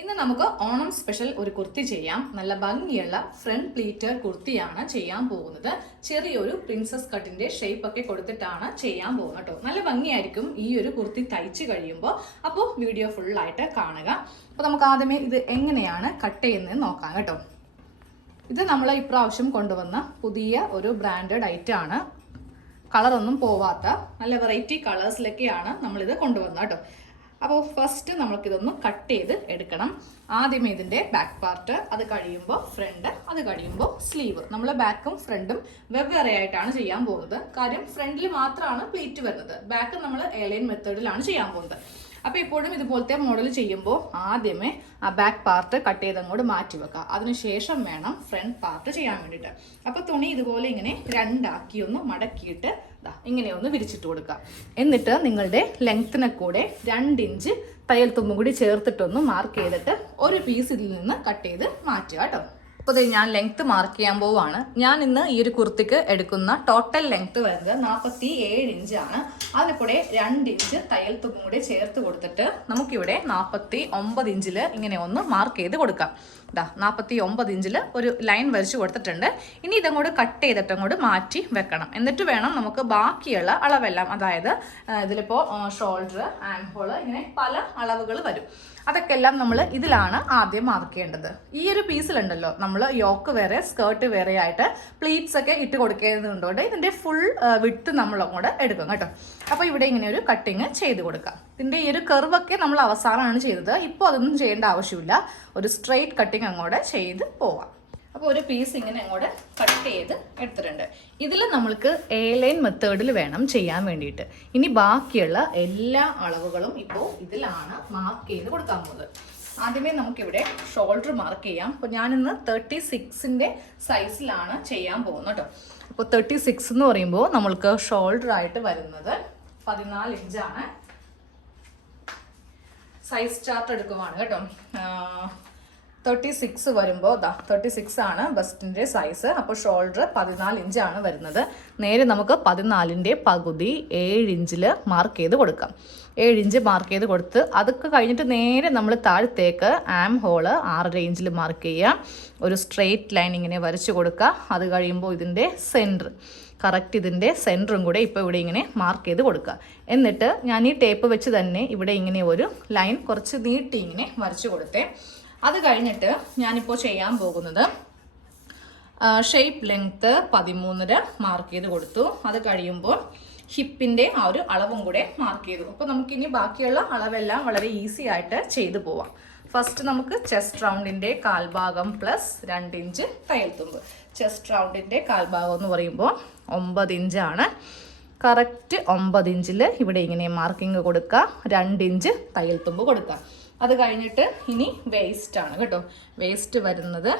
ഇന്ന് നമുക്ക് ഓണം സ്പെഷ്യൽ ഒരു കുർത്തി ചെയ്യാം. നല്ല ഭംഗിയുള്ള ഫ്രണ്ട് പ്ലീറ്റർ കുർത്തിയാണ് ചെയ്യാൻ പോകുന്നത്. ചെറിയൊരു പ്രിൻസസ് കട്ടിന്റെ ഷേപ്പ് ഒക്കെ കൊടുത്തിട്ടാണ് ചെയ്യാൻ പോകുന്നത് കേട്ടോ നല്ല ഭംഗിയായിരിക്കും ഈ ഒരു കുർത്തി തയ്ച്ചു കഴിയുമ്പോൾ അപ്പോൾ വീഡിയോ ഫുള്ളായിട്ട് കാണുക. അപ്പോൾ നമുക്ക് ആദ്യമേ ഇത് എങ്ങനെയാണ് കട്ട് ചെയ്യുന്നത് നോക്കാം കേട്ടോ. ഇത് നമ്മൾ ഇപ്രാവശ്യം കൊണ്ടുവന്ന പുതിയ ഒരു ബ്രാൻഡഡ് ഐറ്റം ആണ്. കളറൊന്നും പോവാത്ത നല്ല വെറൈറ്റി കളേഴ്സിലൊക്കെയാണ് നമ്മളിത് കൊണ്ടുവന്നത് കേട്ടോ അപ്പോൾ ഫസ്റ്റ് നമ്മൾക്കിതൊന്ന് കട്ട് ചെയ്ത് എടുക്കണം. ആദ്യമേ ഇതിന്റെ ബാക്ക് പാർട്ട് അത് കഴിയുമ്പോൾ ഫ്രണ്ട് അത് കഴിയുമ്പോൾ സ്ലീവ് നമ്മൾ ബാക്കും ഫ്രണ്ടും വെവ്വേറെ ആയിട്ടാണ് ചെയ്യാൻ പോകുന്നത്. കാര്യം ഫ്രണ്ടിൽ മാത്രമാണ് പ്ലേറ്റ് വരുന്നത്. ബാക്ക് നമ്മൾ എയർലൈൻ മെത്തേഡിലാണ് ചെയ്യാൻ പോകുന്നത്. അപ്പോൾ ഇപ്പോഴും ഇതുപോലത്തെ മോഡൽ ചെയ്യുമ്പോൾ ആദ്യമേ ആ ബാക്ക് പാർട്ട് കട്ട് ചെയ്ത് അങ്ങോട്ട് മാറ്റി വെക്കുക അതിനുശേഷം വേണം ഫ്രണ്ട് പാർട്ട് ചെയ്യാൻ വേണ്ടിയിട്ട്. അപ്പോൾ തുണി ഇതുപോലെ ഇങ്ങനെ രണ്ടാക്കി ഒന്ന് മടക്കിയിട്ട് ഇങ്ങനെ ഒന്ന് വിരിച്ചിട്ട് കൊടുക്കുക എന്നിട്ട് നിങ്ങളുടെ ലെങ്ത്തിനെ കൂടെ രണ്ട് ഇഞ്ച് തയ്യൽ തുമ്പും കൂടി ചേർത്തിട്ടൊന്ന് മാർക്ക് ചെയ്തിട്ട് ഒരു പീസ് ഇതിൽ നിന്ന് കട്ട് ചെയ്ത് മാറ്റുക കേട്ടോ അപ്പോൾ ഞാൻ ലെങ്ത്ത് മാർക്ക് ചെയ്യാൻ പോവാണ്. ഞാൻ ഇന്ന് ഈ ഒരു കുർത്തിക്ക് എടുക്കുന്ന ടോട്ടൽ ലെങ്ത്ത് വരുന്നത് നാൽപ്പത്തി ഏഴ് ഇഞ്ചാണ് അതിന് കൂടെ രണ്ട് ഇഞ്ച് തയ്യൽ തുമ്പും കൂടി ചേർത്ത് കൊടുത്തിട്ട് നമുക്കിവിടെ നാൽപ്പത്തി ഒമ്പത് ഇഞ്ചിൽ ഇങ്ങനെ ഒന്ന് മാർക്ക് ചെയ്ത് കൊടുക്കാം. ഇതാ നാൽപ്പത്തി ഒമ്പത് ഇഞ്ചിൽ ഒരു ലൈൻ വരച്ചു കൊടുത്തിട്ടുണ്ട്. ഇനി ഇതങ്ങോട്ട് കട്ട് ചെയ്തിട്ട് അങ്ങോട്ട് മാറ്റി വെക്കണം. എന്നിട്ട് വേണം നമുക്ക് ബാക്കിയുള്ള അളവെല്ലാം അതായത് ഇതിലിപ്പോൾ ഷോൾഡർ ആൻഡ് ഹോൾ ഇങ്ങനെ പല അളവുകൾ വരും. അതൊക്കെ എല്ലാം നമ്മൾ ഇതിലാണ് ആദ്യം മാർക്ക് ചെയ്യേണ്ടത്. ഈ ഒരു പീസിലുണ്ടല്ലോ നമ്മൾ യോക്ക് വേറെ സ്കേർട്ട് വേറെ ആയിട്ട് പ്ലീറ്റ്സ് ഒക്കെ ഇട്ട് കൊടുക്കേണ്ടതുകൊണ്ട് ഇതിന്റെ ഫുൾ വിട്ട് നമ്മൾ അങ്ങോട്ട് എടുക്കും കേട്ടോ. അപ്പോൾ ഇവിടെ ഇങ്ങനെ ഒരു കട്ടിങ് ചെയ്ത് കൊടുക്കാം. ഇതിന്റെ ഈ ഒരു കർവൊക്കെ നമ്മൾ അവസാനമാണ് ചെയ്തത്. ഇപ്പോൾ അതൊന്നും ചെയ്യേണ്ട ആവശ്യമില്ല. ഒരു സ്ട്രെയിറ്റ് കട്ടിങ് അങ്ങോട്ട് ചെയ്ത് പോവാം. അപ്പോൾ ഒരു പീസ് ഇങ്ങനെ അങ്ങോട്ട് കട്ട് ചെയ്ത് എടുത്തിട്ടുണ്ട്. ഇതിൽ നമ്മൾക്ക് എ ലൈൻ മെത്തേഡിൽ വേണം ചെയ്യാൻ വേണ്ടിയിട്ട്. ഇനി ബാക്കിയുള്ള എല്ലാ അളവുകളും ഇപ്പോൾ ഇതിലാണ് മാർക്ക് ചെയ്ത് കൊടുക്കാൻ പോകുന്നത്. ആദ്യമേ നമുക്കിവിടെ ഷോൾഡർ മാർക്ക് ചെയ്യാം. അപ്പോൾ ഞാനിന്ന് തേർട്ടി സിക്സിന്റെ സൈസിലാണ് ചെയ്യാൻ പോകുന്നത് കേട്ടോ അപ്പോൾ തേർട്ടി സിക്സ് എന്ന് പറയുമ്പോൾ നമ്മൾക്ക് ഷോൾഡർ ആയിട്ട് വരുന്നത് പതിനാല് ഇഞ്ചാണ് സൈസ് ചാർട്ട് എടുക്കുവാണ് കേട്ടോ. തേർട്ടി സിക്സ് വരുമ്പോൾ ദാ തേർട്ടി സിക്സ് ആണ് ബസ്റ്റിന്റെ സൈസ് അപ്പോൾ ഷോൾഡർ പതിനാല് ഇഞ്ചാണ് വരുന്നത്. നേരെ നമുക്ക് പതിനാലിന്റെ പകുതി ഏഴ് ഇഞ്ചിൽ മാർക്ക് ചെയ്ത് കൊടുക്കാം. ഏഴ് ഇഞ്ച് മാർക്ക് ചെയ്ത് കൊടുത്ത് അതൊക്കെ കഴിഞ്ഞിട്ട് നേരെ നമ്മൾ താഴത്തേക്ക് ആം ഹോൾ ആറര ഇഞ്ചിൽ മാർക്ക് ചെയ്യാം ഒരു സ്ട്രെയിറ്റ് ലൈൻ ഇങ്ങനെ വരച്ച് കൊടുക്കുക. അത് കഴിയുമ്പോൾ ഇതിന്റെ സെന്റർ കറക്റ്റ് ഇതിന്റെ സെന്ററും കൂടെ ഇപ്പോൾ ഇവിടെ ഇങ്ങനെ മാർക്ക് ചെയ്ത് കൊടുക്കുക. എന്നിട്ട് ഞാൻ ഈ ടേപ്പ് വെച്ച് തന്നെ ഇവിടെ ഇങ്ങനെ ഒരു ലൈൻ കുറച്ച് നീട്ടി ഇങ്ങനെ വരച്ച് കൊടുത്തേ. അത് കഴിഞ്ഞിട്ട് ഞാനിപ്പോൾ ചെയ്യാൻ പോകുന്നത് ഷേപ്പ് ലെങ്ത്ത് പതിമൂന്നര മാർക്ക് ചെയ്ത് കൊടുത്തു. അത് കഴിയുമ്പോൾ ഹിപ്പിന്റെ ആ ഒരു അളവും കൂടെ മാർക്ക് ചെയ്തു. അപ്പോൾ നമുക്കിനി ബാക്കിയുള്ള അളവെല്ലാം വളരെ ഈസി ആയിട്ട് ചെയ്തു പോവാം. ഫസ്റ്റ് നമുക്ക് ചെസ്റ്റ് റൗണ്ടിന്റെ കാൽഭാഗം പ്ലസ് രണ്ട് ഇഞ്ച് തയ്യൽ തുമ്പ്. ചെസ്റ്റ് റൗണ്ടിന്റെ കാൽഭാഗം എന്ന് പറയുമ്പോൾ ഒമ്പത് ഇഞ്ചാണ് കറക്റ്റ് ഒമ്പത് ഇഞ്ചിൽ ഇവിടെ ഇങ്ങനെ മാർക്കിങ് കൊടുക്കുക രണ്ട് ഇഞ്ച് തയ്യൽ തുമ്പ് കൊടുക്കുക അത് കഴിഞ്ഞിട്ട് ഇനി വേസ്റ്റ് ആണ് കേട്ടോ. വേസ്റ്റ് വരുന്നത്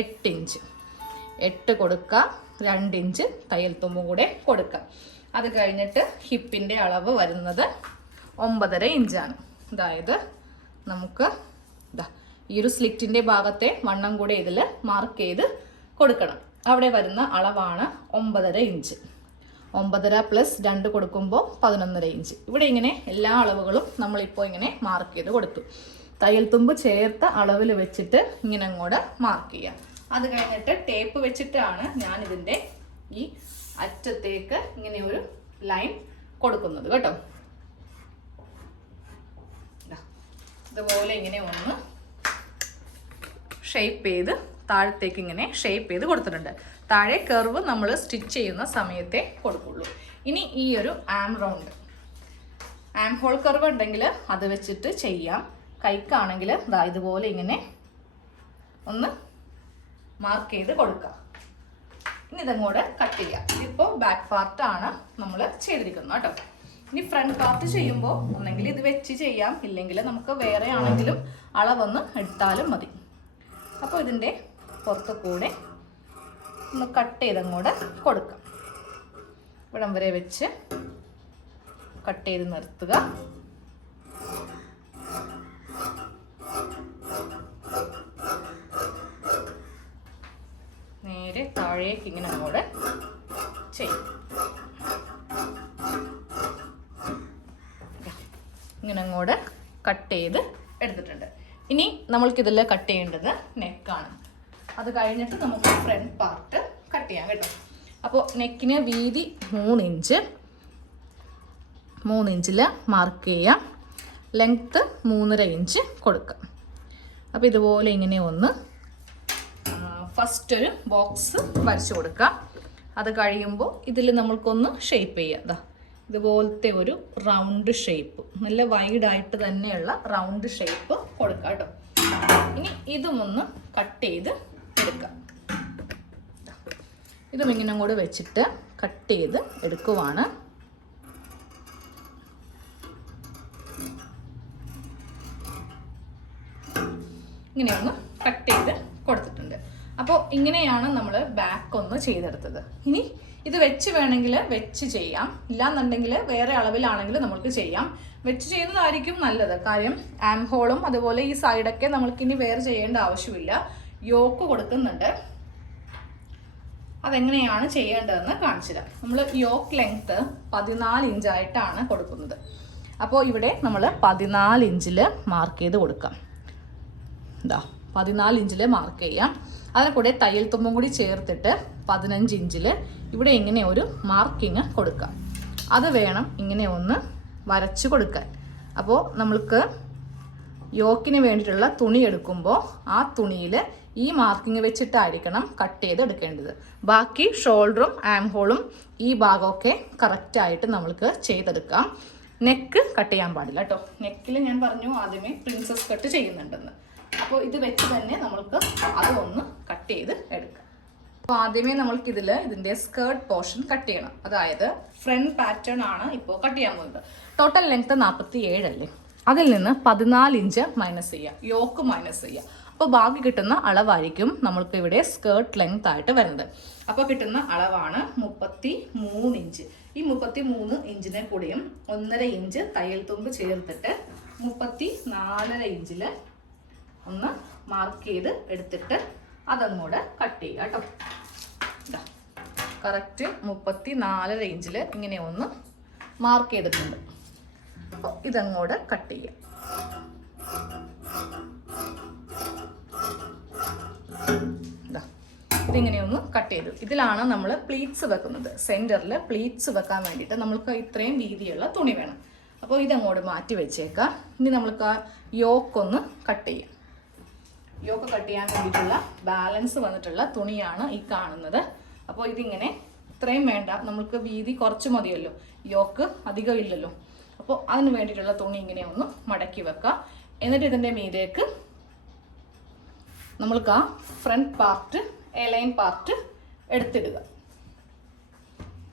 എട്ട് ഇഞ്ച്. എട്ട് കൊടുക്കുക രണ്ട് ഇഞ്ച് തയ്യൽ തുമ്പും കൂടെ കൊടുക്കുക അത് കഴിഞ്ഞിട്ട് ഹിപ്പിന്റെ അളവ് വരുന്നത് ഒമ്പതര ഇഞ്ചാണ്. അതായത് നമുക്ക് ഇതാ ഈ ഒരു സ്ലിറ്റിന്റെ ഭാഗത്തെ വണ്ണം കൂടെ ഇതിൽ മാർക്ക് ചെയ്ത് കൊടുക്കണം. അവിടെ വരുന്ന അളവാണ് ഒമ്പതര ഇഞ്ച്. ഒമ്പതര പ്ലസ് രണ്ട് കൊടുക്കുമ്പോൾ പതിനൊന്നര ഇഞ്ച്. ഇവിടെ ഇങ്ങനെ എല്ലാ അളവുകളും നമ്മളിപ്പോൾ ഇങ്ങനെ മാർക്ക് ചെയ്ത് കൊടുത്തു. തയ്യൽ തുമ്പ് ചേർത്ത അളവിൽ വെച്ചിട്ട് ഇങ്ങനെ അങ്ങോട്ട് മാർക്ക് ചെയ്യാം. അത് കഴിഞ്ഞിട്ട് ടേപ്പ് വെച്ചിട്ടാണ് ഞാൻ ഇതിന്റെ ഈ അറ്റത്തേക്ക് ഇങ്ങനെ ഒരു ലൈൻ കൊടുക്കുന്നത് കേട്ടോ. ഇതുപോലെ ഇങ്ങനെ ഒന്ന് ഷേപ്പ് ചെയ്ത് താഴത്തേക്ക് ഇങ്ങനെ ഷേപ്പ് ചെയ്ത് കൊടുത്തിട്ടുണ്ട്. താഴെ കർവ് നമ്മൾ സ്റ്റിച്ച് ചെയ്യുന്ന സമയത്തെ കൊടുക്കുള്ളൂ. ഇനി ഈ ഒരു arm round arm hole curve ഉണ്ടെങ്കിൽ അത് വെച്ചിട്ട് ചെയ്യാം. കൈക്കാണെങ്കിൽ ദാ ഇതുപോലെ ഇങ്ങനെ ഒന്ന് മാർക്ക് ചെയ്ത് കൊടുക്കാം. ഇനി ഇതങ്ങോട്ട് കട്ട് ചെയ്യാം. ഇതിപ്പോൾ ബാക്ക് പാർട്ടാണ് നമ്മൾ ചെയ്തിരിക്കുന്നത് കേട്ടോ. ഇനി ഫ്രണ്ട് പാർട്ട് ചെയ്യുമ്പോൾ ഒന്നെങ്കിൽ ഇത് വെച്ച് ചെയ്യാം. ഇല്ലെങ്കിൽ നമുക്ക് വേറെ ആണെങ്കിലും അളവൊന്ന് എടുത്താലും മതി. അപ്പോൾ ഇതിന്റെ പുറത്ത് കൂടെ ഒന്ന് കട്ട് ചെയ്തങ്ങോട്ട് കൊടുക്കാം. ഇവിടം വരെ വെച്ച് കട്ട് ചെയ്ത് നിർത്തുക. നേരെ താഴേക്ക് ഇങ്ങനെ അങ്ങോട്ട് ചെയ്യും. ഇങ്ങനെ അങ്ങോട്ട് കട്ട് ചെയ്ത് എടുത്തിട്ടുണ്ട്. ഇനി നമ്മൾക്കിതിൽ കട്ട് ചെയ്യേണ്ടത് നെക്കാണ് അത് കഴിഞ്ഞിട്ട് നമുക്ക് ഫ്രണ്ട് പാർട്ട് കട്ട് ചെയ്യാം കേട്ടോ. അപ്പോൾ നെക്കിന് വീതി മൂന്ന് ഇഞ്ച് മൂന്ന് ഇഞ്ചിൽ മാർക്ക് ചെയ്യാം. ലെങ്ത്ത് മൂന്നര ഇഞ്ച് കൊടുക്കാം. അപ്പോൾ ഇതുപോലെ ഇങ്ങനെ ഒന്ന് ഫസ്റ്റ് ഒരു ബോക്സ് വരച്ചു കൊടുക്കാം. അത് കഴിയുമ്പോൾ ഇതിൽ നമ്മൾക്കൊന്ന് ഷേപ്പ് ചെയ്യാം. അതാ ഇതുപോലത്തെ ഒരു റൗണ്ട് ഷേപ്പ് നല്ല വൈഡായിട്ട് തന്നെയുള്ള റൗണ്ട് ഷേപ്പ് കൊടുക്കാം കേട്ടോ. ഇനി ഇതും ഒന്ന് കട്ട് ചെയ്ത് എടുക്കാം. ഇതും ഇങ്ങനെ കൂടെ വെച്ചിട്ട് കട്ട് ചെയ്ത് എടുക്കുവാണ്. ഇങ്ങനെയൊന്ന് കട്ട് ചെയ്ത് കൊടുത്തിട്ടുണ്ട്. അപ്പോൾ ഇങ്ങനെയാണ് നമ്മൾ ബാക്ക് ഒന്ന് ചെയ്തെടുത്തത്. ഇനി ഇത് വെച്ച് വേണമെങ്കിൽ വെച്ച് ചെയ്യാം. ഇല്ലാന്നുണ്ടെങ്കിൽ വേറെ അളവിലാണെങ്കിൽ നമുക്ക് ചെയ്യാം. വെച്ച് ചെയ്യുന്നതായിരിക്കും നല്ലത്. കാര്യം ആംഹോളും അതുപോലെ ഈ സൈഡൊക്കെ നമ്മൾക്ക് ഇനി വേറെ ചെയ്യേണ്ട ആവശ്യമില്ല. യോക്ക് കൊടുക്കുന്നുണ്ട്. അതെങ്ങനെയാണ് ചെയ്യേണ്ടതെന്ന് കാണിച്ചു തരാം. നമ്മൾ യോക്ക് ലെങ്ത്ത് പതിനാല് ഇഞ്ചായിട്ടാണ് കൊടുക്കുന്നത്. അപ്പോൾ ഇവിടെ നമ്മൾ പതിനാല് ഇഞ്ചിൽ മാർക്ക് ചെയ്ത് കൊടുക്കാം. ഇതാ പതിനാല് ഇഞ്ചിൽ മാർക്ക് ചെയ്യാം. അതിന് കൂടെ തയ്യൽ തുമ്പും കൂടി ചേർത്തിട്ട് പതിനഞ്ച് ഇഞ്ചിൽ ഇവിടെ ഇങ്ങനെ ഒരു മാർക്കിങ് കൊടുക്കാം. അത് വേണം ഇങ്ങനെ ഒന്ന് വരച്ച് കൊടുക്കാൻ. അപ്പോൾ നമ്മൾക്ക് യോക്കിന് വേണ്ടിയിട്ടുള്ള തുണി എടുക്കുമ്പോൾ ആ തുണിയിൽ ഈ മാർക്കിങ് വെച്ചിട്ടായിരിക്കണം കട്ട് ചെയ്ത് എടുക്കേണ്ടത്. ബാക്കി ഷോൾഡറും ആം ഹോളും ഈ ഭാഗമൊക്കെ കറക്റ്റായിട്ട് നമ്മൾക്ക് ചെയ്തെടുക്കാം. നെക്ക് കട്ട് ചെയ്യാൻ പാടില്ല കേട്ടോ നെക്കിൽ ഞാൻ പറഞ്ഞു ആദ്യമേ പ്രിൻസസ് കട്ട് ചെയ്യുന്നുണ്ടെന്ന്. അപ്പോൾ ഇത് വെച്ച് തന്നെ നമ്മൾക്ക് അതൊന്ന് കട്ട് ചെയ്ത് എടുക്കാം. അപ്പോൾ ആദ്യമേ നമ്മൾക്ക് ഇതിൽ ഇതിന്റെ സ്കേർട്ട് പോർഷൻ കട്ട് ചെയ്യണം. അതായത് ഫ്രണ്ട് പാറ്റേൺ ആണ് ഇപ്പോൾ കട്ട് ചെയ്യാൻ പോകുന്നത്. ടോട്ടൽ ലെങ്ത്ത് നാൽപ്പത്തി ഏഴല്ലേ അതിൽ നിന്ന് പതിനാല് ഇഞ്ച് മൈനസ് ചെയ്യുക. യോക്ക് മൈനസ് ചെയ്യുക. അപ്പോൾ ബാക്കി കിട്ടുന്ന അളവായിരിക്കും നമ്മൾക്ക് ഇവിടെ സ്കേർട്ട് ലെങ്ത് ആയിട്ട് വരുന്നത്. അപ്പോൾ കിട്ടുന്ന അളവാണ് മുപ്പത്തി മൂന്ന് ഇഞ്ച് ഈ മുപ്പത്തി മൂന്ന് ഇഞ്ചിനെ കൂടിയും ഒന്നര ഇഞ്ച് തയ്യൽ തുമ്പ് ചേർത്തിട്ട് മുപ്പത്തി നാലര ഇഞ്ചിൽ ഒന്ന് മാർക്ക് ചെയ്ത് എടുത്തിട്ട് അതങ്ങോട്ട് കട്ട് ചെയ്യുക കേട്ടോ കറക്റ്റ് മുപ്പത്തി നാലര ഇഞ്ചിൽ ഇങ്ങനെ ഒന്ന് മാർക്ക് ചെയ്തിട്ടുണ്ട്. അപ്പോൾ ഇതങ്ങോട്ട് കട്ട് ചെയ്യാം. ഇതിങ്ങനെയൊന്ന് കട്ട് ചെയ്തു. ഇതിലാണ് നമ്മൾ പ്ലീറ്റ്സ് വെക്കുന്നത്. സെന്ററിൽ പ്ലീറ്റ്സ് വെക്കാൻ വേണ്ടിയിട്ട് നമ്മൾക്ക് ഇത്രയും വീതിയുള്ള തുണി വേണം. അപ്പോൾ ഇതങ്ങോട്ട് മാറ്റി വെച്ചേക്കാം. ഇനി നമ്മൾക്ക് ആ യോക്കൊന്ന് കട്ട് ചെയ്യാം. യോക്ക് കട്ട് ചെയ്യാൻ വേണ്ടിയിട്ടുള്ള ബാലൻസ് വന്നിട്ടുള്ള തുണിയാണ് ഈ കാണുന്നത്. അപ്പോൾ ഇതിങ്ങനെ ഇത്രയും വേണ്ട. നമുക്ക് വീതി കുറച്ച് മതിയല്ലോ. യോക്ക് അധികം ഇല്ലല്ലോ. അപ്പോൾ അതിന് വേണ്ടിയിട്ടുള്ള തുണി ഇങ്ങനെ ഒന്ന് മടക്കി വെക്കുക എന്നിട്ട് ഇതിന്റെ മീതേക്ക് നമ്മൾക്ക് ആ ഫ്രണ്ട് പാർട്ട് എലൈൻ പാർട്ട് എടുത്തിടുക.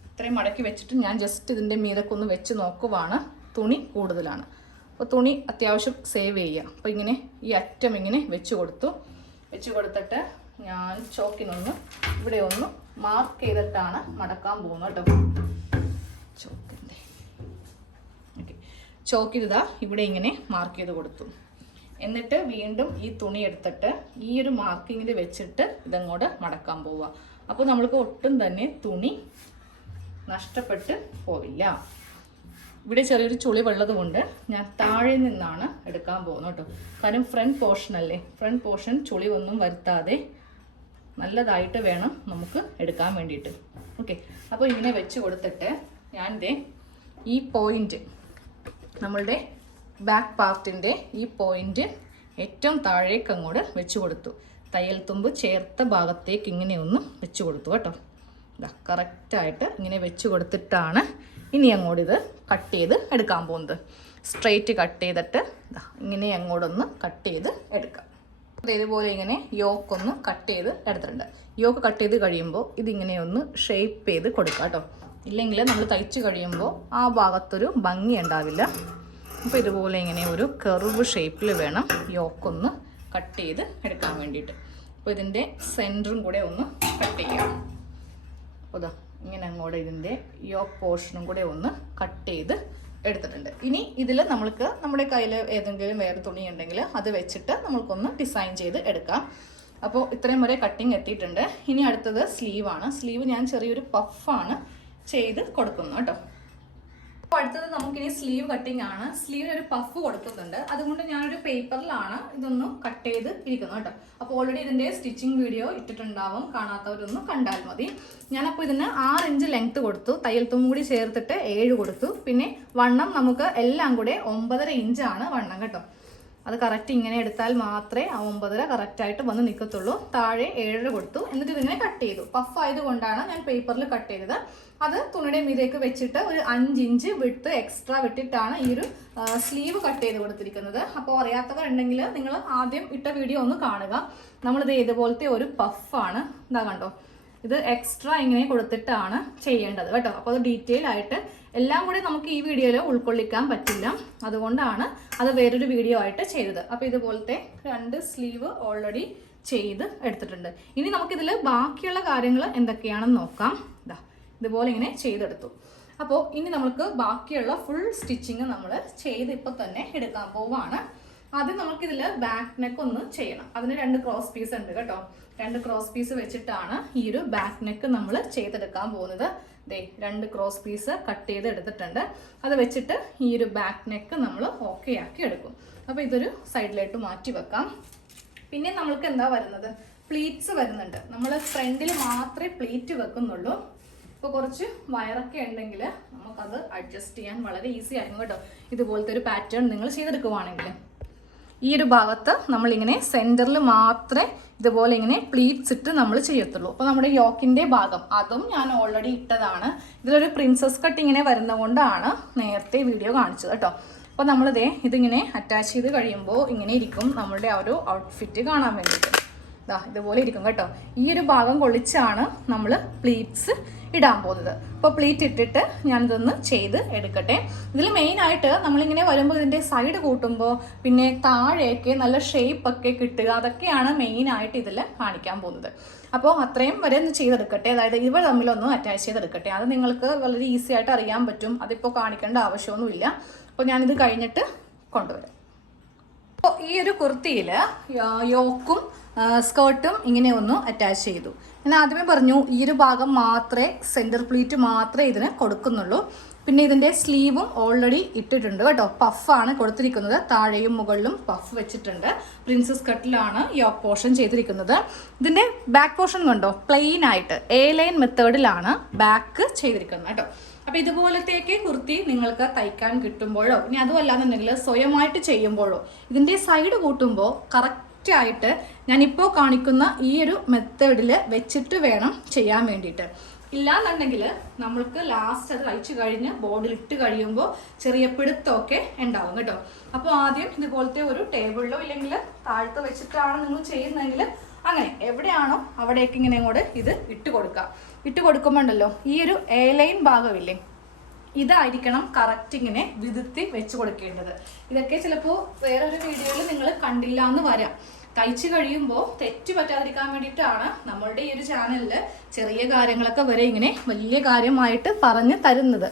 ഇത്രയും മടക്കി വെച്ചിട്ട് ഞാൻ ജസ്റ്റ് ഇതിന്റെ മീതൊക്കെ ഒന്ന് വെച്ച് നോക്കുവാണ് തുണി കൂടുതലാണ്. അപ്പോൾ തുണി അത്യാവശ്യം സേവ് ചെയ്യുക അപ്പോൾ ഇങ്ങനെ ഈ അറ്റം ഇങ്ങനെ വെച്ച് കൊടുത്തു. വെച്ച് കൊടുത്തിട്ട് ഞാൻ ചോക്കിനൊന്ന് ഇവിടെ ഒന്ന് മാർക്ക് ചെയ്തിട്ടാണ് മടക്കാൻ പോകുന്നത് കേട്ടോ. ഓക്കെ ചോക്കിരുതാ ഇവിടെ ഇങ്ങനെ മാർക്ക് ചെയ്ത് കൊടുത്തു. എന്നിട്ട് വീണ്ടും ഈ തുണി എടുത്തിട്ട് ഈ ഒരു മാർക്കിങ്ങിൽ വെച്ചിട്ട് ഇതങ്ങോട്ട് മടക്കാൻ പോവുക. അപ്പോൾ നമ്മൾക്ക് ഒട്ടും തന്നെ തുണി നഷ്ടപ്പെട്ട് പോവില്ല. ഇവിടെ ചെറിയൊരു ചുളി വെള്ളത് കൊണ്ട് ഞാൻ താഴെ നിന്നാണ് എടുക്കാൻ പോകുന്നത് കേട്ടോ. കാരണം ഫ്രണ്ട് പോർഷൻ അല്ലേ? ഫ്രണ്ട് പോർഷൻ ചുളി ഒന്നും വരുത്താതെ നല്ലതായിട്ട് വേണം നമുക്ക് എടുക്കാൻ വേണ്ടിയിട്ട്. ഓക്കെ അപ്പോൾ ഇങ്ങനെ വെച്ച് കൊടുത്തിട്ട് ഞാൻ ദേ ഈ പോയിന്റ് നമ്മളുടെ ബാക്ക് പാർട്ടിന്റെ ഈ പോയിന്റ് ഏറ്റവും താഴേക്ക് അങ്ങോട്ട് വെച്ച് കൊടുത്തു. തയ്യൽ തുമ്പ് ചേർത്ത ഭാഗത്തേക്ക് ഇങ്ങനെ ഒന്ന് വെച്ച് കൊടുത്തു കേട്ടോ. ഇതാ കറക്റ്റായിട്ട് ഇങ്ങനെ വെച്ച് കൊടുത്തിട്ടാണ് ഇനി അങ്ങോട്ട് ഇത് കട്ട് ചെയ്ത് എടുക്കാൻ പോകുന്നത്. സ്ട്രെയിറ്റ് കട്ട് ചെയ്തിട്ട് ഇങ്ങനെ അങ്ങോട്ടൊന്ന് കട്ട് ചെയ്ത് എടുക്കാം. ഇതേപോലെ ഇങ്ങനെ യോക്കൊന്ന് കട്ട് ചെയ്ത് എടുത്തിട്ടുണ്ട്. യോക്ക് കട്ട് ചെയ്ത് കഴിയുമ്പോൾ ഇതിങ്ങനെ ഒന്ന് ഷേപ്പ് ചെയ്ത് കൊടുക്കാം കേട്ടോ. ഇല്ലെങ്കിൽ നമ്മൾ തയ്ച്ച് കഴിയുമ്പോൾ ആ ഭാഗത്തൊരു ഭംഗി ഉണ്ടാവില്ല. അപ്പോൾ ഇതുപോലെ ഇങ്ങനെ ഒരു കർവ് ഷേപ്പിൽ വേണം യോക്കൊന്ന് കട്ട് ചെയ്ത് എടുക്കാൻ വേണ്ടിയിട്ട്. അപ്പോൾ ഇതിന്റെ സെന്ററും കൂടെ ഒന്ന് കട്ട് ചെയ്യാം. അപ്പോൾ ഇതാ ഇങ്ങനെ അങ്ങോട്ട് ഇതിന്റെ യോക്ക് പോർഷനും കൂടെ ഒന്ന് കട്ട് ചെയ്ത് എടുത്തിട്ടുണ്ട്. ഇനി ഇതിൽ നമ്മൾക്ക് നമ്മുടെ കയ്യിൽ ഏതെങ്കിലും വേറെ തുണി ഉണ്ടെങ്കിൽ അത് വെച്ചിട്ട് നമ്മൾക്കൊന്ന് ഡിസൈൻ ചെയ്ത് എടുക്കാം. അപ്പോൾ ഇത്രയും വരെ കട്ടിങ് എത്തിയിട്ടുണ്ട്. ഇനി അടുത്തത് സ്ലീവാണ്. സ്ലീവ് ഞാൻ ചെറിയൊരു പഫാണ്. ചെയ്ത് കൊടുക്കുന്നു കേട്ടോ. അപ്പോൾ അടുത്തത് നമുക്കിനി സ്ലീവ് കട്ടിംഗ് ആണ്. സ്ലീവിന് ഒരു പഫ് കൊടുക്കുന്നുണ്ട്. അതുകൊണ്ട് ഞാനൊരു പേപ്പറിലാണ് ഇതൊന്ന് കട്ട് ചെയ്ത് ഇരിക്കുന്നത് കേട്ടോ. അപ്പോൾ ഓൾറെഡി ഇതിന്റെ സ്റ്റിച്ചിങ് വീഡിയോ ഇട്ടിട്ടുണ്ടാവും. കാണാത്തവരൊന്ന് കണ്ടാൽ മതി. ഞാനപ്പോൾ ഇതിന് ആറ് ഇഞ്ച് ലെങ്ത്ത് കൊടുത്തു. തയ്യൽ തുമ്പ് കൂടി ചേർത്തിട്ട് ഏഴ് കൊടുത്തു. പിന്നെ വണ്ണം നമുക്ക് എല്ലാം കൂടെ ഒമ്പതര ഇഞ്ചാണ് വണ്ണം കേട്ടോ. അത് കറക്റ്റ് ഇങ്ങനെ എടുത്താൽ മാത്രമേ ആ ഒമ്പതര കറക്റ്റായിട്ട് വന്ന് നിൽക്കത്തുള്ളൂ താഴെ ഏഴര കൊടുത്തു. എന്നിട്ട് ഇതിങ്ങനെ കട്ട് ചെയ്തു. പഫ് ആയതുകൊണ്ടാണ് ഞാൻ പേപ്പറിൽ കട്ട് ചെയ്തത്. അത് തുണിയുടെ മീതേക്ക് വെച്ചിട്ട് ഒരു അഞ്ച് ഇഞ്ച് വിട്ട് എക്സ്ട്രാ വിട്ടിട്ടാണ് ഈ ഒരു സ്ലീവ് കട്ട് ചെയ്ത് കൊടുത്തിരിക്കുന്നത്. അപ്പോൾ അറിയാത്തവരുണ്ടെങ്കിൽ നിങ്ങൾ ആദ്യം ഇട്ട വീഡിയോ ഒന്ന് കാണുക. നമ്മളിത് ഇതുപോലത്തെ ഒരു പഫാണ് ഇതാ കണ്ടോ? ഇത് എക്സ്ട്രാ ഇങ്ങനെ കൊടുത്തിട്ടാണ് ചെയ്യേണ്ടത്. കേട്ടോ? അപ്പോൾ അത് ഡീറ്റെയിൽ ആയിട്ട് എല്ലാം കൂടി നമുക്ക് ഈ വീഡിയോയിൽ ഉൾക്കൊള്ളിക്കാൻ പറ്റില്ല. അതുകൊണ്ടാണ് അത് വേറൊരു വീഡിയോ ആയിട്ട് ചെയ്തത്. അപ്പോൾ ഇതുപോലത്തെ രണ്ട് സ്ലീവ് ഓൾറെഡി ചെയ്ത് എടുത്തിട്ടുണ്ട്. ഇനി നമുക്കിതിൽ ബാക്കിയുള്ള കാര്യങ്ങൾ എന്തൊക്കെയാണെന്ന് നോക്കാം. ഇതാ ഇതുപോലെ ഇങ്ങനെ ചെയ്തെടുത്തു. അപ്പോൾ ഇനി നമുക്ക് ബാക്കിയുള്ള ഫുൾ സ്റ്റിച്ചിങ് നമ്മൾ ചെയ്ത് ഇപ്പോൾ തന്നെ എടുക്കാൻ പോവാണ്. ആദ്യം നമുക്കിതിൽ ബാക്ക് നെക്ക് ഒന്ന് ചെയ്യണം. അതിന് രണ്ട് ക്രോസ് പീസ് ഉണ്ട് കേട്ടോ. രണ്ട് ക്രോസ് പീസ് വെച്ചിട്ടാണ് ഈ ഒരു ബാക്ക് നെക്ക് നമ്മൾ ചെയ്തെടുക്കാൻ പോകുന്നത്. ദേ രണ്ട് ക്രോസ് പീസ് കട്ട് ചെയ്ത് എടുത്തിട്ടുണ്ട് അത് വെച്ചിട്ട് ഈ ഒരു ബാക്ക് നെക്ക് നമ്മൾ ഓക്കെ ആക്കി എടുക്കും. അപ്പോൾ ഇതൊരു സൈഡിലോട്ട് മാറ്റി വെക്കാം. പിന്നെ നമ്മൾക്ക് എന്താ വരുന്നത്? പ്ലീറ്റ്സ് വരുന്നുണ്ട്. നമ്മൾ ഫ്രണ്ടിൽ മാത്രമേ പ്ലീറ്റ് വെക്കുന്നുള്ളൂ. ഇപ്പോൾ കുറച്ച് വയറൊക്കെ ഉണ്ടെങ്കിൽ നമുക്കത് അഡ്ജസ്റ്റ് ചെയ്യാൻ വളരെ ഈസി ആയിരുന്നു കേട്ടോ. ഇതുപോലത്തെ ഒരു പാറ്റേൺ നിങ്ങൾ ചെയ്തെടുക്കുവാണെങ്കിൽ. ഈ ഒരു ഭാഗത്ത് നമ്മളിങ്ങനെ സെന്ററിൽ മാത്രമേ ഇതുപോലെ ഇങ്ങനെ പ്ലീറ്റ്സ് ഇട്ട് നമ്മൾ ചെയ്യത്തുള്ളൂ. അപ്പോൾ നമ്മുടെ യോക്കിന്റെ ഭാഗം അതും ഞാൻ ഓൾറെഡി ഇട്ടതാണ്. ഇതിലൊരു പ്രിൻസസ് കട്ട് ഇങ്ങനെ വരുന്നതുകൊണ്ടാണ് നേരത്തെ വീഡിയോ കാണിച്ചത് കേട്ടോ. അപ്പോൾ നമ്മളിതേ ഇതിങ്ങനെ അറ്റാച്ച് ചെയ്ത് കഴിയുമ്പോൾ ഇങ്ങനെ ഇരിക്കും നമ്മളുടെ ആ ഒരു ഔട്ട്ഫിറ്റ് കാണാൻ വേണ്ടിയിട്ട്. ഇതാ ഇതുപോലെ ഇരിക്കും കേട്ടോ. ഈ ഒരു ഭാഗം കൊള്ളിച്ചാണ് നമ്മൾ പ്ലീറ്റ്സ് ഇടാൻ പോകുന്നത്. അപ്പോൾ പ്ലീറ്റ് ഇട്ടിട്ട് ഞാനിതൊന്ന് ചെയ്ത് എടുക്കട്ടെ. ഇതിൽ മെയിനായിട്ട് നമ്മളിങ്ങനെ വരുമ്പോൾ ഇതിന്റെ സൈഡ് കൂട്ടുമ്പോൾ പിന്നെ താഴെയൊക്കെ നല്ല ഷേപ്പ് ഒക്കെ കിട്ടുക അതൊക്കെയാണ് മെയിനായിട്ട് ഇതിൽ കാണിക്കാൻ പോകുന്നത്. അപ്പോൾ അത്രയും വരെ ഒന്ന് ചെയ്തെടുക്കട്ടെ. അതായത് ഇവ തമ്മിലൊന്ന് അറ്റാച്ച് ചെയ്തെടുക്കട്ടെ. അത് നിങ്ങൾക്ക് വളരെ ഈസി ആയിട്ട് അറിയാൻ പറ്റും. അതിപ്പോൾ കാണിക്കേണ്ട ആവശ്യമൊന്നുമില്ല. അപ്പോൾ ഞാനിത് കഴിഞ്ഞിട്ട് കൊണ്ടുവരാം. അപ്പോൾ ഈ ഒരു കുർത്തിയിൽ യോക്കും സ്കേർട്ടും ഇങ്ങനെ ഒന്ന് അറ്റാച്ച് ചെയ്തു. ഞാൻ ആദ്യമേ പറഞ്ഞു ഈ ഒരു ഭാഗം മാത്രമേ സെന്റർ പ്ലീറ്റ് മാത്രമേ ഇതിന് കൊടുക്കുന്നുള്ളൂ. പിന്നെ ഇതിന്റെ സ്ലീവും ഓൾറെഡി ഇട്ടിട്ടുണ്ട് കേട്ടോ. പഫാണ് കൊടുത്തിരിക്കുന്നത്. താഴെയും മുകളിലും പഫ് വെച്ചിട്ടുണ്ട്. പ്രിൻസസ് കട്ടിലാണ് യോക്ക് പോർഷൻ ചെയ്തിരിക്കുന്നത്. ഇതിന്റെ ബാക്ക് പോർഷൻ കണ്ടോ? പ്ലെയിൻ ആയിട്ട് എ ലൈൻ മെത്തേഡിലാണ് ബാക്ക് ചെയ്തിരിക്കുന്നത് കേട്ടോ. അപ്പോൾ ഇതുപോലത്തേക്ക് കുർത്തി നിങ്ങൾക്ക് തയ്ക്കാൻ കിട്ടുമ്പോഴോ ഇനി അതുമല്ലാന്നുണ്ടെങ്കിൽ സ്വയമായിട്ട് ചെയ്യുമ്പോഴോ ഇതിന്റെ സൈഡ് കൂട്ടുമ്പോൾ കറക്റ്റ് ആയിട്ട് ഞാനിപ്പോൾ കാണിക്കുന്ന ഈ ഒരു മെത്തേഡിൽ വെച്ചിട്ട് വേണം ചെയ്യാൻ വേണ്ടിയിട്ട്. ഇല്ലാന്നുണ്ടെങ്കിൽ നമ്മൾക്ക് ലാസ്റ്റ് അത് കഴിച്ചു കഴിഞ്ഞ് ബോർഡിൽ ഇട്ട് കഴിയുമ്പോൾ ചെറിയ പിടുത്തമൊക്കെ ഉണ്ടാവും കേട്ടോ. അപ്പോൾ ആദ്യം ഇതുപോലത്തെ ഒരു ടേബിളിലോ ഇല്ലെങ്കിൽ താഴ്ത്ത് വെച്ചിട്ടാണ് നിങ്ങൾ ചെയ്യുന്നതെങ്കിൽ അങ്ങനെ എവിടെയാണോ അവിടേക്ക് ഇങ്ങനെ കൂടെ ഇത് ഇട്ട് കൊടുക്കുക. ഇട്ട് കൊടുക്കുമ്പോൾ ഉണ്ടല്ലോ ഈ ഒരു എ ലൈൻ ഭാഗമില്ലേ? ഇതായിരിക്കണം കറക്റ്റ് ഇങ്ങനെ വിതുത്തി വെച്ച് കൊടുക്കേണ്ടത്. ഇതൊക്കെ ചിലപ്പോൾ വേറൊരു വീഡിയോയിൽ നിങ്ങൾ കണ്ടില്ല എന്ന് വരാം. തയ്ച്ചു കഴിയുമ്പോൾ തെറ്റ് പറ്റാതിരിക്കാൻ വേണ്ടിയിട്ടാണ് നമ്മളുടെ ഈ ഒരു ചാനലിൽ ചെറിയ കാര്യങ്ങളൊക്കെ വരെ ഇങ്ങനെ വലിയ കാര്യമായിട്ട് പറഞ്ഞു തരുന്നത്.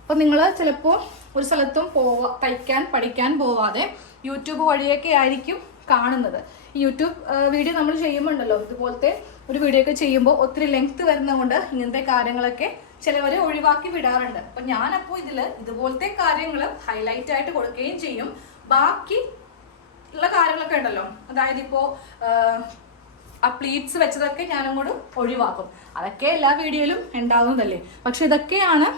അപ്പോൾ നിങ്ങൾ ചിലപ്പോൾ ഒരു സ്ഥലത്തും പോവാ തയ്ക്കാൻ പഠിക്കാൻ പോവാതെ യൂട്യൂബ് വഴിയൊക്കെ ആയിരിക്കും കാണുന്നത്. യൂട്യൂബ് വീഡിയോ നമ്മൾ ചെയ്യുമ്പോണ്ടല്ലോ ഇതുപോലത്തെ ഒരു വീഡിയോ ഒക്കെ ചെയ്യുമ്പോൾ ഒത്തിരി ലെങ്ത് വരുന്നതുകൊണ്ട് ഇങ്ങനത്തെ കാര്യങ്ങളൊക്കെ ചിലവർ ഒഴിവാക്കി വിടാറുണ്ട്. അപ്പൊ ഞാനപ്പോൾ ഇതിൽ ഇതുപോലത്തെ കാര്യങ്ങൾ ഹൈലൈറ്റ് ആയിട്ട് കൊടുക്കുകയും ചെയ്യും. ബാക്കി ഉള്ള കാര്യങ്ങളൊക്കെ ഉണ്ടല്ലോ. അതായത് ഇപ്പോ ആ പ്ലീറ്റ്സ് വെച്ചതൊക്കെ ഞാൻ അങ്ങോട്ട് ഒഴിവാക്കും. അതൊക്കെ എല്ലാ വീഡിയോയിലും ഉണ്ടാകുന്നതല്ലേ പക്ഷെ ഇതൊക്കെയാണ്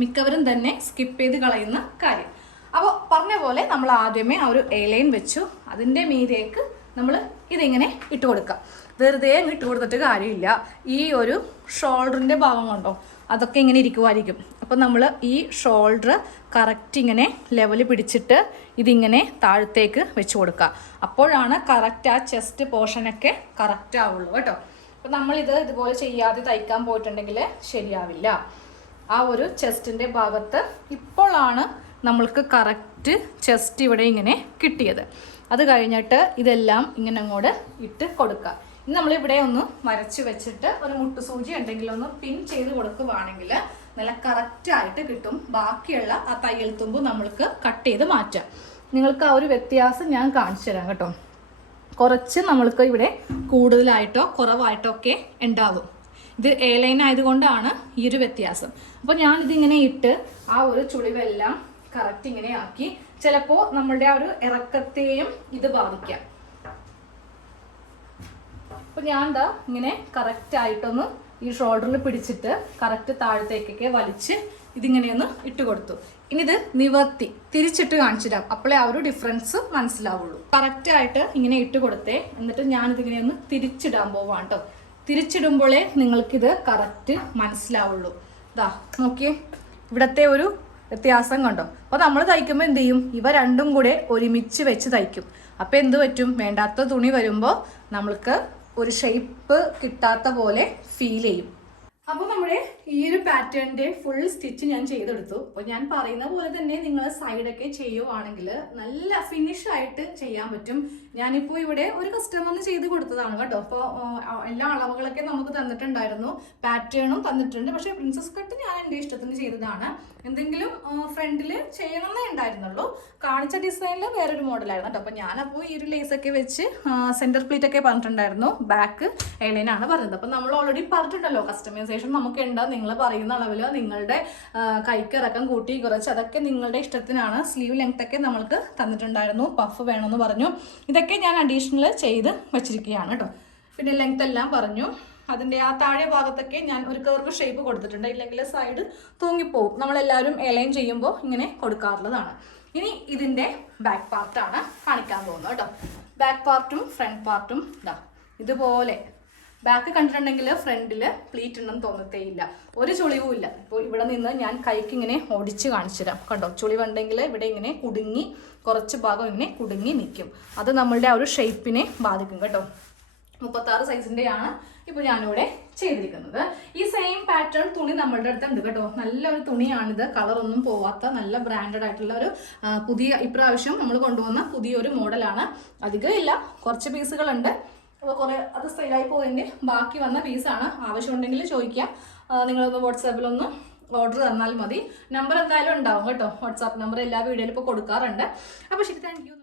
മിക്കവരും തന്നെ സ്കിപ്പ് ചെയ്ത് കളയുന്ന കാര്യം. അപ്പോൾ പറഞ്ഞ പോലെ നമ്മൾ ആദ്യമേ ആ ഒരു എലൈൻ വെച്ചു. അതിന്റെ മീതേക്ക് നമ്മൾ ഇതിങ്ങനെ ഇട്ട് കൊടുക്കാം വെറുതെ അങ്ങ് ഇട്ട് കൊടുത്തിട്ട് കാര്യമില്ല. ഈ ഒരു ഷോൾഡറിന്റെ ഭാഗം കൊണ്ടോ അതൊക്കെ ഇങ്ങനെ ഇരിക്കുമായിരിക്കും അപ്പം നമ്മൾ ഈ ഷോൾഡർ കറക്റ്റ് ഇങ്ങനെ ലെവൽ പിടിച്ചിട്ട് ഇതിങ്ങനെ താഴത്തേക്ക് വെച്ച് കൊടുക്കുക. അപ്പോഴാണ് കറക്റ്റ് ആ ചെസ്റ്റ് പോർഷനൊക്കെ കറക്റ്റ് ആവുള്ളൂ കേട്ടോ. അപ്പം നമ്മളിത് ഇതുപോലെ ചെയ്യാതെ തയ്ക്കാൻ പോയിട്ടുണ്ടെങ്കിൽ ശരിയാവില്ല. ആ ഒരു ചെസ്റ്റിന്റെ ഭാഗത്ത് ഇപ്പോഴാണ് നമ്മൾക്ക് കറക്റ്റ് ചെസ്റ്റ് ഇവിടെ ഇങ്ങനെ കിട്ടിയത്. അത് കഴിഞ്ഞിട്ട് ഇതെല്ലാം ഇങ്ങനെ അങ്ങോട്ട് ഇട്ട് കൊടുക്കുക. ഇനി നമ്മളിവിടെ ഒന്ന് വരച്ച് വെച്ചിട്ട് ഒരു മുട്ടു സൂചി ഉണ്ടെങ്കിൽ ഒന്ന് പിൻ ചെയ്ത് കൊടുക്കുവാണെങ്കിൽ നല്ല കറക്റ്റായിട്ട് കിട്ടും. ബാക്കിയുള്ള ആ തയ്യൽ തുമ്പ് നമ്മൾക്ക് കട്ട് ചെയ്ത് മാറ്റാം. നിങ്ങൾക്ക് ആ ഒരു വ്യത്യാസം ഞാൻ കാണിച്ചു തരാം കേട്ടോ. കുറച്ച് നമ്മൾക്ക് ഇവിടെ കൂടുതലായിട്ടോ കുറവായിട്ടോ ഒക്കെ ഉണ്ടാവും. ഇത് എ ലൈൻ ആയതുകൊണ്ടാണ് ഈ ഒരു വ്യത്യാസം. അപ്പോൾ ഞാൻ ഇതിങ്ങനെ ഇട്ട് ആ ഒരു ചുളിവെല്ലാം കറക്റ്റ് ഇങ്ങനെ ആക്കി. ചിലപ്പോൾ നമ്മളുടെ ആ ഒരു ഇറക്കത്തെയും ഇത് ബാധിക്കാം. അപ്പൊ ഞാൻ എന്താ ഇങ്ങനെ കറക്റ്റ് ആയിട്ടൊന്ന് ഈ ഷോൾഡറിൽ പിടിച്ചിട്ട് കറക്റ്റ് താഴത്തേക്കൊക്കെ വലിച്ച് ഇതിങ്ങനെയൊന്ന് ഇട്ട് കൊടുത്തു. ഇനി ഇത് നിവർത്തി തിരിച്ചിട്ട് കാണിച്ചിടാം അപ്പോഴേ ആ ഒരു ഡിഫറൻസ് മനസ്സിലാവുള്ളൂ. കറക്റ്റ് ആയിട്ട് ഇങ്ങനെ ഇട്ട് കൊടുത്തേ എന്നിട്ട് ഞാനിതിങ്ങനെ ഒന്ന് തിരിച്ചിടാൻ പോവാണ് കേട്ടോ തിരിച്ചിടുമ്പോഴേ നിങ്ങൾക്കിത് കറക്റ്റ് മനസ്സിലാവുള്ളൂ. ഇതാ നോക്കിയേ ഇവിടത്തെ ഒരു വ്യത്യാസം കണ്ടോ? അപ്പോൾ നമ്മൾ തയ്ക്കുമ്പോൾ എന്ത് ചെയ്യും? ഇവ രണ്ടും കൂടെ ഒരുമിച്ച് വെച്ച് തയ്ക്കും. അപ്പോൾ എന്ത് പറ്റും? വേണ്ടാത്ത തുണി വരുമ്പോൾ നമ്മൾക്ക് ഒരു ഷേപ്പ് കിട്ടാത്ത പോലെ ഫീൽ ചെയ്യും. അപ്പോൾ നമ്മുടെ ഈ ഒരു പാറ്റേണിന്റെ ഫുൾ സ്റ്റിച്ച് ഞാൻ ചെയ്തെടുത്തു. അപ്പോൾ ഞാൻ പറയുന്ന പോലെ തന്നെ നിങ്ങൾ സൈഡൊക്കെ ചെയ്യുവാണെങ്കിൽ നല്ല ഫിനിഷ് ആയിട്ട് ചെയ്യാൻ പറ്റും. ഞാനിപ്പോൾ ഇവിടെ ഒരു കസ്റ്റമറിന് ചെയ്ത് കൊടുത്തതാണ് കേട്ടോ. അപ്പോൾ എല്ലാ അളവുകളൊക്കെ നമുക്ക് തന്നിട്ടുണ്ടായിരുന്നു. പാറ്റേണും തന്നിട്ടുണ്ട്. പക്ഷേ പ്രിൻസസ് കട്ട് ഞാൻ എന്റെ ഇഷ്ടത്തിന് ചെയ്തതാണ്. എന്തെങ്കിലും ഫ്രണ്ടിൽ ചെയ്യണമെന്നേ ഉണ്ടായിരുന്നുള്ളൂ. കാണിച്ച ഡിസൈനിൽ വേറൊരു മോഡലായിരുന്നു കേട്ടോ. അപ്പോൾ ഞാനപ്പോൾ ഈ ഒരു ലേസൊക്കെ വെച്ച് സെന്റർ പ്ലേറ്റ് ഒക്കെ പറഞ്ഞിട്ടുണ്ടായിരുന്നു. ബാക്ക് എലൈനാണ് പറഞ്ഞത്. അപ്പോൾ നമ്മൾ ഓൾറെഡി പറഞ്ഞിട്ടുണ്ടല്ലോ കസ്റ്റമൈസേഷൻ നമുക്ക് ഉണ്ട് നിങ്ങൾ പറയുന്ന അളവിൽ നിങ്ങളുടെ കൈക്കിറക്കം കൂട്ടി കുറച്ച് അതൊക്കെ നിങ്ങളുടെ ഇഷ്ടത്തിനാണ്. സ്ലീവ് ലെങ്ത് ഒക്കെ നമ്മൾക്ക് തന്നിട്ടുണ്ടായിരുന്നു. പഫ് വേണമെന്ന് പറഞ്ഞു. ഇതൊക്കെ ഞാൻ അഡീഷണൽ ചെയ്ത് വെച്ചിരിക്കുകയാണ് കേട്ടോ. പിന്നെ ലെങ്ത് എല്ലാം പറഞ്ഞു. അതിന്റെ ആ താഴെ ഭാഗത്തൊക്കെ ഞാൻ ഒരു കർവ് ഷേപ്പ് കൊടുത്തിട്ടുണ്ട്. ഇല്ലെങ്കിൽ സൈഡ് തൂങ്ങിപ്പോവും. നമ്മളെല്ലാവരും എലൈൻ ചെയ്യുമ്പോൾ ഇങ്ങനെ കൊടുക്കാറുള്ളതാണ്. ഇനി ഇതിന്റെ ബാക്ക് പാർട്ടാണ് കാണിക്കാൻ പോകുന്നത് കേട്ടോ. ബാക്ക് പാർട്ടും ഫ്രണ്ട് പാർട്ടും ഇതാ. ഇതുപോലെ ബാക്ക് കണ്ടിട്ടുണ്ടെങ്കിൽ ഫ്രണ്ടിൽ പ്ലീറ്റ് ഉണ്ടെന്ന് തോന്നത്തേ ഇല്ല ഒരു ചുളിവും ഇല്ല. ഇപ്പോൾ ഇവിടെ നിന്ന് ഞാൻ കൈക്ക് ഇങ്ങനെ ഒടിച്ച് കാണിച്ചു തരാം കണ്ടോ ചുളിവുണ്ടെങ്കിൽ ഇവിടെ ഇങ്ങനെ കുടുങ്ങി കുറച്ച് ഭാഗം ഇങ്ങനെ കുടുങ്ങി നിൽക്കും അത് നമ്മളുടെ ആ ഒരു ഷേപ്പിനെ ബാധിക്കും കേട്ടോ. മുപ്പത്താറ് സൈസിന്റെയാണ് ഇപ്പോൾ ഞാനിവിടെ ചെയ്തിരിക്കുന്നത്. ഈ സെയിം പാറ്റേൺ തുണി നമ്മളുടെ അടുത്തുണ്ട് കേട്ടോ. നല്ലൊരു തുണിയാണിത്. കളറൊന്നും പോവാത്ത നല്ല ബ്രാൻഡഡ് ആയിട്ടുള്ള ഒരു പുതിയ ഇപ്രാവശ്യം നമ്മൾ കൊണ്ടുവന്ന പുതിയൊരു മോഡലാണ് അധികം ഇല്ല. കുറച്ച് പീസുകളുണ്ട് അപ്പോൾ കുറേ അത് സെയിലായി പോയതിന്റെ ബാക്കി വന്ന പീസാണ് ആവശ്യമുണ്ടെങ്കിൽ ചോദിക്കാം. നിങ്ങളൊന്ന് വാട്സാപ്പിലൊന്ന് ഓർഡർ തന്നാൽ മതി. നമ്പർ എന്തായാലും ഉണ്ടാവും കേട്ടോ. വാട്സാപ്പ് നമ്പർ എല്ലാ വീഡിയോയിലും ഇപ്പോൾ കൊടുക്കാറുണ്ട്. അപ്പോൾ ശരി താങ്ക് യു